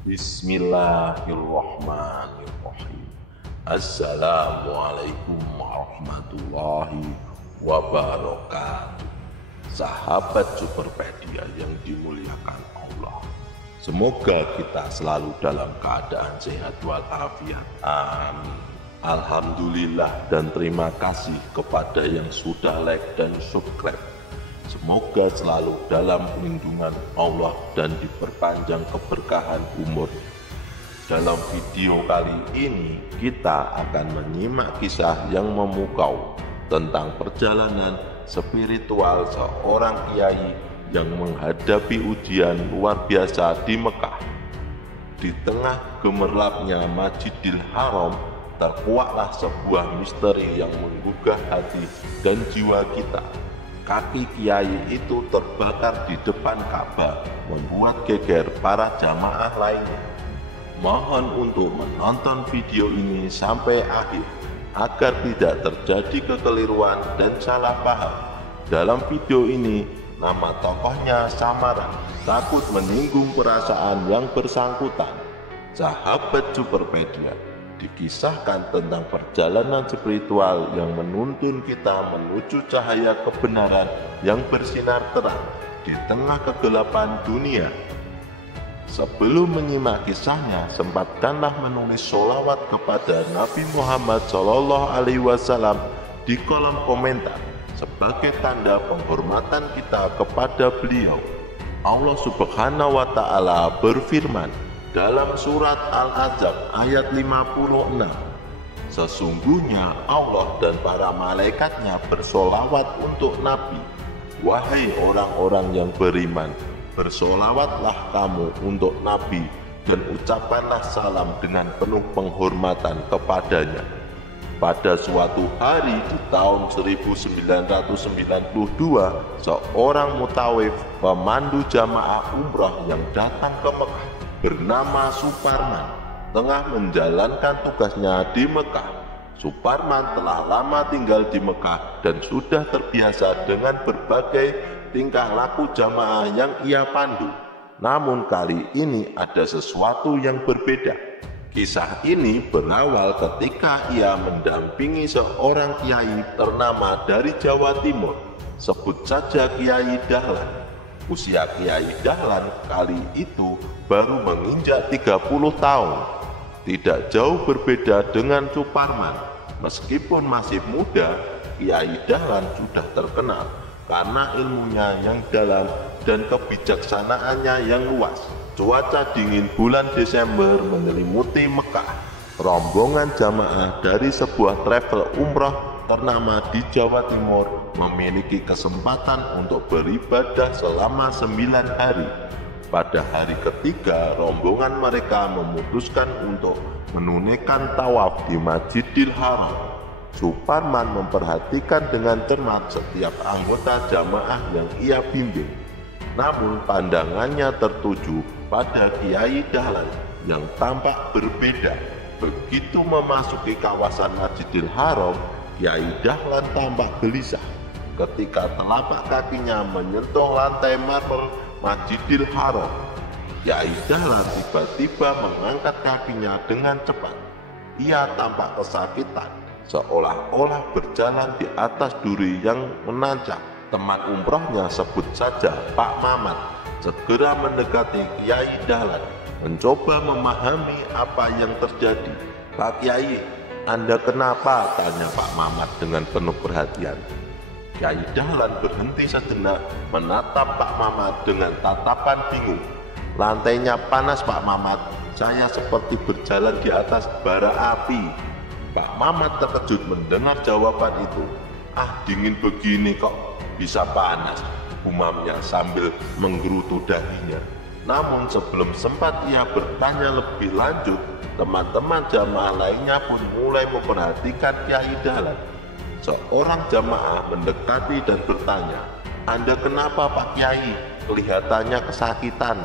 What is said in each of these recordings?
Bismillahirrahmanirrahim. Assalamualaikum warahmatullahi wabarakatuh. Sahabat Superpedia yang dimuliakan Allah, semoga kita selalu dalam keadaan sehat walafiat. Amin. Alhamdulillah dan terima kasih kepada yang sudah like dan subscribe. Semoga selalu dalam lindungan Allah dan diperpanjang keberkahan umur. Dalam video kali ini kita akan menyimak kisah yang memukau tentang perjalanan spiritual seorang kiai yang menghadapi ujian luar biasa di Mekah. Di tengah gemerlapnya Masjidil Haram terkuaklah sebuah misteri yang menggugah hati dan jiwa kita. Kaki kiai itu terbakar di depan Ka'bah, membuat geger para jamaah lainnya. Mohon untuk menonton video ini sampai akhir agar tidak terjadi kekeliruan dan salah paham. Dalam video ini, nama tokohnya samaran, takut menyinggung perasaan yang bersangkutan. Sahabat Superpedia, dikisahkan tentang perjalanan spiritual yang menuntun kita menuju cahaya kebenaran yang bersinar terang di tengah kegelapan dunia. Sebelum menyimak kisahnya, sempatkanlah menulis sholawat kepada Nabi Muhammad SAW di kolom komentar sebagai tanda penghormatan kita kepada beliau. Allah Subhanahu wa Ta'ala berfirman dalam surat Al-Ahzab ayat 56, sesungguhnya Allah dan para malaikatnya bersolawat untuk Nabi. Wahai orang-orang yang beriman, bersolawatlah kamu untuk Nabi dan ucapkanlah salam dengan penuh penghormatan kepadanya. Pada suatu hari di tahun 1992, seorang mutawif pemandu jamaah umrah yang datang ke Mekah bernama Suparman tengah menjalankan tugasnya di Mekah. Suparman telah lama tinggal di Mekah dan sudah terbiasa dengan berbagai tingkah laku jamaah yang ia pandu. Namun kali ini ada sesuatu yang berbeda. Kisah ini berawal ketika ia mendampingi seorang kiai ternama dari Jawa Timur. Sebut saja Kiai Dahlan. Usia Kiai Dahlan kali itu baru menginjak 30 tahun. Tidak jauh berbeda dengan Suparman. Meskipun masih muda, Kiai Dahlan sudah terkenal karena ilmunya yang dalam dan kebijaksanaannya yang luas. Cuaca dingin bulan Desember menyelimuti Mekah. Rombongan jamaah dari sebuah travel umrah ternama di Jawa Timur memiliki kesempatan untuk beribadah selama 9 hari. Pada hari ketiga, rombongan mereka memutuskan untuk menunaikan tawaf di Masjidil Haram. Suparman memperhatikan dengan cermat setiap anggota jamaah yang ia bimbing. Namun pandangannya tertuju pada Kiai Dahlan yang tampak berbeda. Begitu memasuki kawasan Masjidil Haram, Kiai Dahlan tampak gelisah ketika telapak kakinya menyentuh lantai marmer Masjidil Haram. Kiai Dahlan tiba-tiba mengangkat kakinya dengan cepat. Ia tampak kesakitan, seolah-olah berjalan di atas duri yang menancap. Teman umrohnya, sebut saja Pak Mamat, segera mendekati Kiai Dahlan, mencoba memahami apa yang terjadi. "Pak Kiai, Anda kenapa?" tanya Pak Mamat dengan penuh perhatian. Kiai Dahlan berhenti sejenak menatap Pak Mamat dengan tatapan bingung. "Lantainya panas Pak Mamat, saya seperti berjalan di atas bara api." Pak Mamat terkejut mendengar jawaban itu. "Ah, dingin begini kok bisa panas," umamnya sambil menggerutu dahinya. Namun sebelum sempat ia bertanya lebih lanjut, teman-teman jamaah lainnya pun mulai memperhatikan Kiai Dahlan. Seorang jamaah mendekati dan bertanya, "Anda kenapa Pak Kiai? Kelihatannya kesakitan."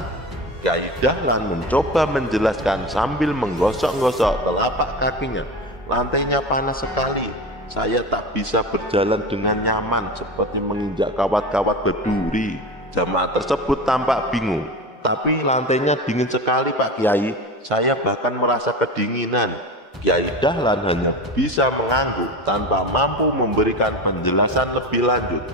Kiai Dahlan mencoba menjelaskan sambil menggosok-gosok telapak kakinya. "Lantainya panas sekali. Saya tak bisa berjalan dengan nyaman seperti menginjak kawat-kawat berduri." Jamaah tersebut tampak bingung. Tapi lantainya dingin sekali Pak Kiai, saya bahkan merasa kedinginan. Kiai Dahlan hanya bisa mengangguk tanpa mampu memberikan penjelasan lebih lanjut.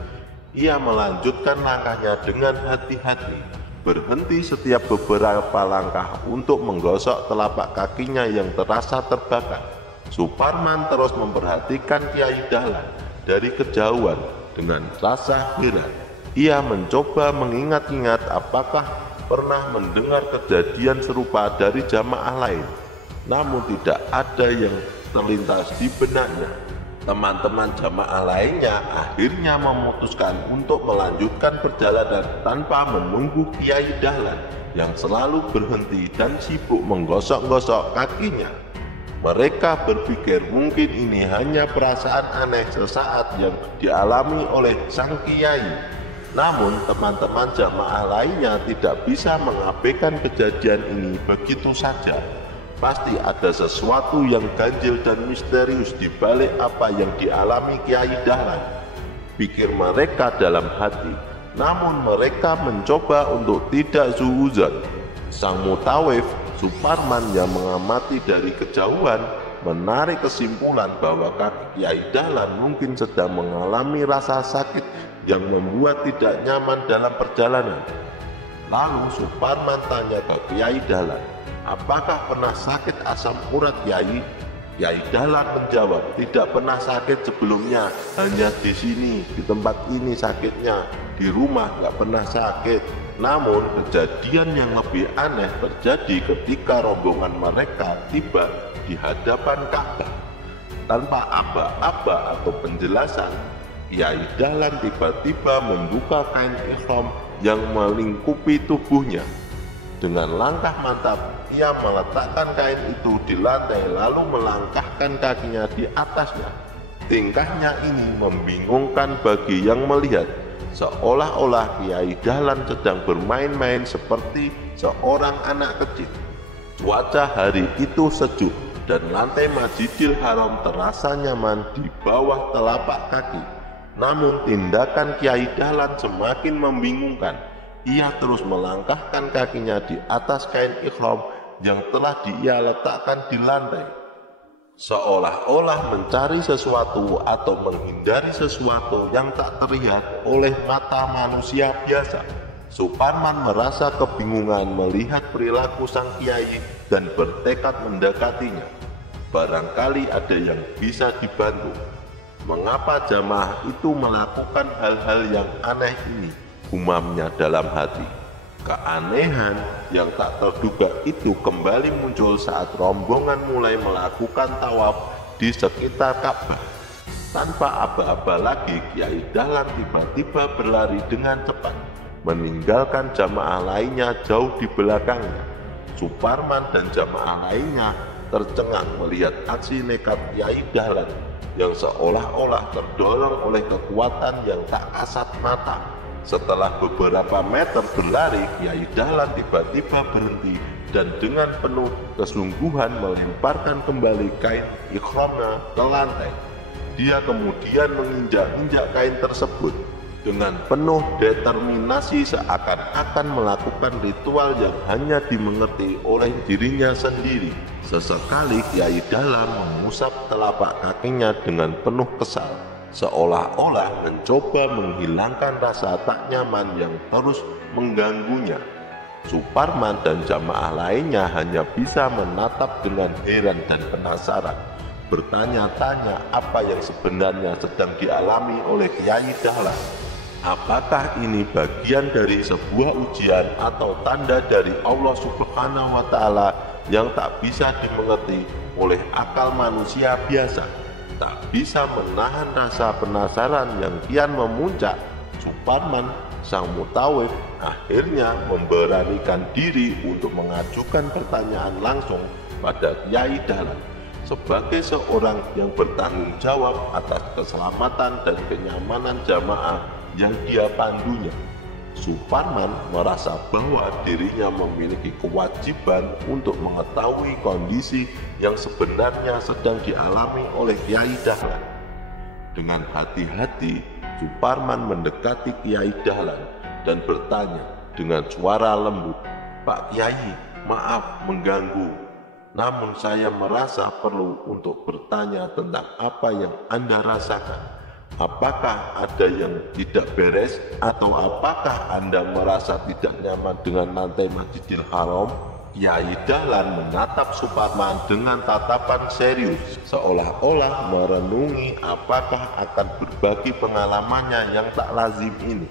Ia melanjutkan langkahnya dengan hati-hati, berhenti setiap beberapa langkah untuk menggosok telapak kakinya yang terasa terbakar. Suparman terus memperhatikan Kiai Dahlan dari kejauhan dengan rasa heran. Ia mencoba mengingat-ingat apakah pernah mendengar kejadian serupa dari jamaah lain, namun tidak ada yang terlintas di benaknya. Teman-teman jamaah lainnya akhirnya memutuskan untuk melanjutkan perjalanan tanpa menunggu Kiai Dahlan yang selalu berhenti dan sibuk menggosok-gosok kakinya. Mereka berpikir mungkin ini hanya perasaan aneh sesaat yang dialami oleh sang kiai. Namun teman-teman jamaah lainnya tidak bisa mengabaikan kejadian ini begitu saja. Pasti ada sesuatu yang ganjil dan misterius di balik apa yang dialami Kiai Dahlan, pikir mereka dalam hati. Namun mereka mencoba untuk tidak suudzon. Sang mutawif Suparman yang mengamati dari kejauhan menarik kesimpulan bahwa kaki Kiai Dahlan mungkin sedang mengalami rasa sakit yang membuat tidak nyaman dalam perjalanan. Lalu Suparman tanya ke Kiai Dahlan, apakah pernah sakit asam urat Kiai? Kiai Dahlan menjawab, tidak pernah sakit sebelumnya, hanya di sini, di tempat ini sakitnya, di rumah nggak pernah sakit. Namun kejadian yang lebih aneh terjadi ketika rombongan mereka tiba di hadapan Ka'bah. Tanpa aba-aba atau penjelasan, Kiai Dahlan tiba-tiba membuka kain ihram yang melingkupi tubuhnya. Dengan langkah mantap, ia meletakkan kain itu di lantai lalu melangkahkan kakinya di atasnya. Tingkahnya ini membingungkan bagi yang melihat, seolah-olah Kiai Dahlan sedang bermain-main seperti seorang anak kecil. Cuaca hari itu sejuk dan lantai Masjidil Haram terasa nyaman di bawah telapak kaki. Namun tindakan Kiai Dahlan semakin membingungkan. Ia terus melangkahkan kakinya di atas kain ihram yang telah dia letakkan di lantai, seolah-olah mencari sesuatu atau menghindari sesuatu yang tak terlihat oleh mata manusia biasa. Suparman merasa kebingungan melihat perilaku sang kiai dan bertekad mendekatinya. Barangkali ada yang bisa dibantu. Mengapa jamaah itu melakukan hal-hal yang aneh ini? Gumamnya dalam hati. Keanehan yang tak terduga itu kembali muncul saat rombongan mulai melakukan tawaf di sekitar Ka'bah. Tanpa aba-aba lagi, Kiai Dahlan tiba-tiba berlari dengan cepat, meninggalkan jamaah lainnya jauh di belakangnya. Suparman dan jamaah lainnya tercengang melihat aksi nekat Kiai Dahlan yang seolah-olah terdorong oleh kekuatan yang tak kasat mata. Setelah beberapa meter berlari, Kiai Dahlan tiba-tiba berhenti dan dengan penuh kesungguhan melemparkan kembali kain ihramnya ke lantai. Dia kemudian menginjak-injak kain tersebut dengan penuh determinasi, seakan-akan melakukan ritual yang hanya dimengerti oleh dirinya sendiri. Sesekali Kiai Dahlan mengusap telapak kakinya dengan penuh kesal, seolah-olah mencoba menghilangkan rasa tak nyaman yang terus mengganggunya. Suparman dan jamaah lainnya hanya bisa menatap dengan heran dan penasaran, bertanya-tanya apa yang sebenarnya sedang dialami oleh Kiai Dahlan. Apakah ini bagian dari sebuah ujian atau tanda dari Allah Subhanahu wa Ta'ala yang tak bisa dimengerti oleh akal manusia biasa? Tak bisa menahan rasa penasaran yang kian memuncak, Suparman, sang mutawif, akhirnya memberanikan diri untuk mengajukan pertanyaan langsung pada Kiai Dahlan. Sebagai seorang yang bertanggung jawab atas keselamatan dan kenyamanan jamaah yang dia pandunya, Suparman merasa bahwa dirinya memiliki kewajiban untuk mengetahui kondisi yang sebenarnya sedang dialami oleh Kiai Dahlan. Dengan hati-hati, Suparman mendekati Kiai Dahlan dan bertanya dengan suara lembut, Pak Kiai, maaf mengganggu. Namun saya merasa perlu untuk bertanya tentang apa yang Anda rasakan. Apakah ada yang tidak beres atau apakah Anda merasa tidak nyaman dengan lantai Masjidil Haram? Kiai Dahlan menatap Suparman dengan tatapan serius, seolah-olah merenungi apakah akan berbagi pengalamannya yang tak lazim ini.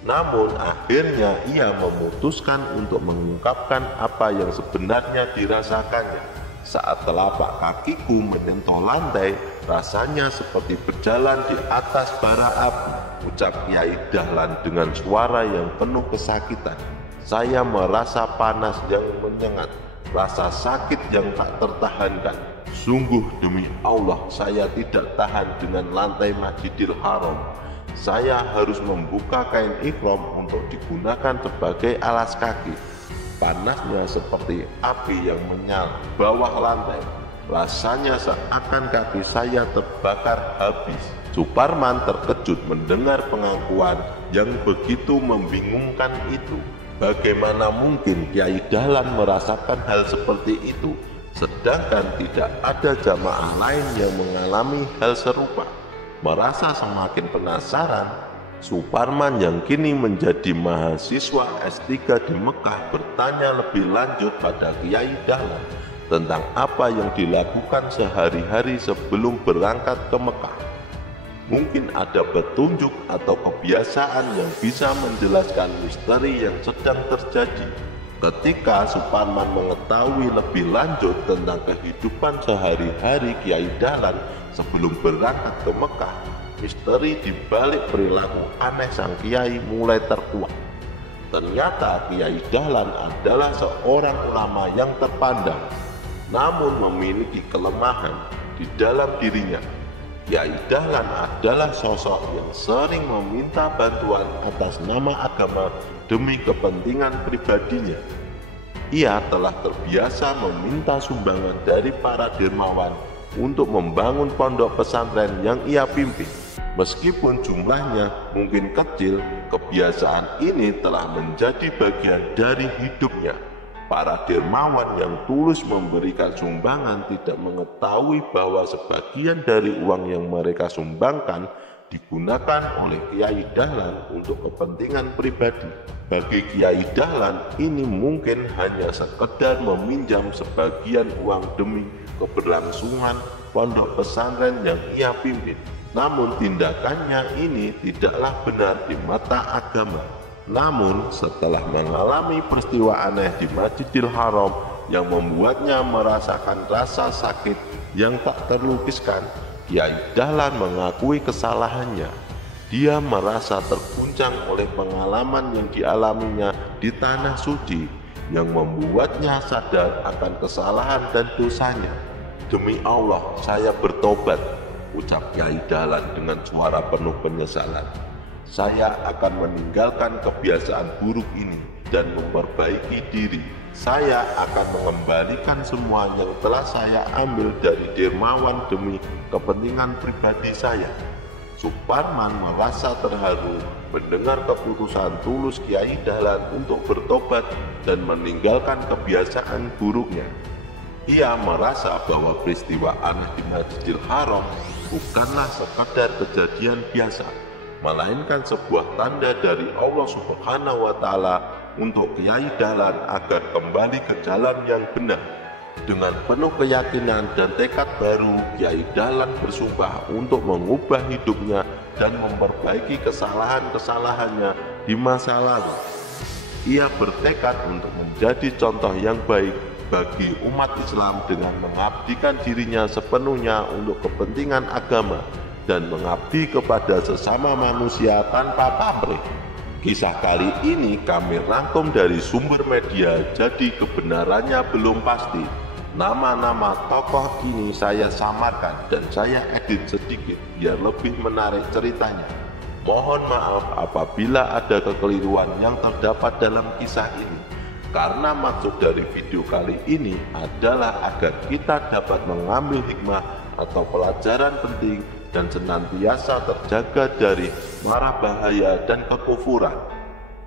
Namun akhirnya ia memutuskan untuk mengungkapkan apa yang sebenarnya dirasakannya. Saat telapak kakiku menyentuh lantai, rasanya seperti berjalan di atas bara api, ucap Kiai Dahlan dengan suara yang penuh kesakitan. Saya merasa panas yang menyengat, rasa sakit yang tak tertahankan. Sungguh demi Allah, saya tidak tahan dengan lantai Masjidil Haram. Saya harus membuka kain ihram untuk digunakan sebagai alas kaki. Panasnya seperti api yang menyala bawah lantai. Rasanya seakan kaki saya terbakar habis. Suparman terkejut mendengar pengakuan yang begitu membingungkan itu. Bagaimana mungkin Kiai Dahlan merasakan hal seperti itu, sedangkan tidak ada jamaah lain yang mengalami hal serupa? Merasa semakin penasaran, Suparman yang kini menjadi mahasiswa S3 di Mekah bertanya lebih lanjut pada Kiai Dahlan tentang apa yang dilakukan sehari-hari sebelum berangkat ke Mekah. Mungkin ada petunjuk atau kebiasaan yang bisa menjelaskan misteri yang sedang terjadi. Ketika Suparman mengetahui lebih lanjut tentang kehidupan sehari-hari Kiai Dahlan sebelum berangkat ke Mekah, misteri di balik perilaku aneh sang Kiai mulai terkuak. Ternyata Kiai Dahlan adalah seorang ulama yang terpandang, namun memiliki kelemahan di dalam dirinya. Kiai Dahlan adalah sosok yang sering meminta bantuan atas nama agama demi kepentingan pribadinya. Ia telah terbiasa meminta sumbangan dari para dermawan untuk membangun pondok pesantren yang ia pimpin. Meskipun jumlahnya mungkin kecil, kebiasaan ini telah menjadi bagian dari hidupnya. Para dermawan yang tulus memberikan sumbangan tidak mengetahui bahwa sebagian dari uang yang mereka sumbangkan digunakan oleh Kiai Dahlan untuk kepentingan pribadi. Bagi Kiai Dahlan, ini mungkin hanya sekedar meminjam sebagian uang demi keberlangsungan pondok pesantren yang ia pimpin. Namun tindakannya ini tidaklah benar di mata agama. Namun setelah mengalami peristiwa aneh di Masjidil Haram yang membuatnya merasakan rasa sakit yang tak terlukiskan, Kiai Dahlan mengakui kesalahannya. Dia merasa terguncang oleh pengalaman yang dialaminya di tanah suci yang membuatnya sadar akan kesalahan dan dosanya. Demi Allah, saya bertobat, ucap Kiai Dahlan dengan suara penuh penyesalan. Saya akan meninggalkan kebiasaan buruk ini dan memperbaiki diri. Saya akan mengembalikan semua yang telah saya ambil dari dermawan demi kepentingan pribadi saya. Suparman merasa terharu mendengar keputusan tulus Kiai Dahlan untuk bertobat dan meninggalkan kebiasaan buruknya. Ia merasa bahwa peristiwa aneh di Masjidil Haram bukanlah sekadar kejadian biasa, melainkan sebuah tanda dari Allah Subhanahu wa Ta'ala untuk Kiai Dahlan agar kembali ke jalan yang benar. Dengan penuh keyakinan dan tekad baru, Kiai Dahlan bersumpah untuk mengubah hidupnya dan memperbaiki kesalahan-kesalahannya di masa lalu. Ia bertekad untuk menjadi contoh yang baik bagi umat Islam dengan mengabdikan dirinya sepenuhnya untuk kepentingan agama dan mengabdi kepada sesama manusia tanpa pamrih. Kisah kali ini kami rangkum dari sumber media, jadi kebenarannya belum pasti. Nama-nama tokoh ini saya samarkan dan saya edit sedikit biar lebih menarik ceritanya. Mohon maaf apabila ada kekeliruan yang terdapat dalam kisah ini, karena maksud dari video kali ini adalah agar kita dapat mengambil hikmah atau pelajaran penting dan senantiasa terjaga dari mara bahaya dan kekufuran.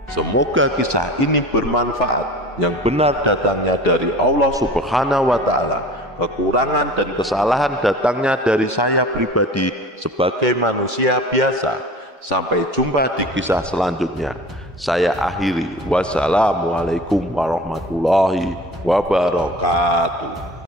Semoga kisah ini bermanfaat. yang benar datangnya dari Allah Subhanahu wa Ta'ala. Kekurangan dan kesalahan datangnya dari saya pribadi sebagai manusia biasa. Sampai jumpa di kisah selanjutnya. Saya akhiri. Wassalamualaikum warahmatullahi wabarakatuh.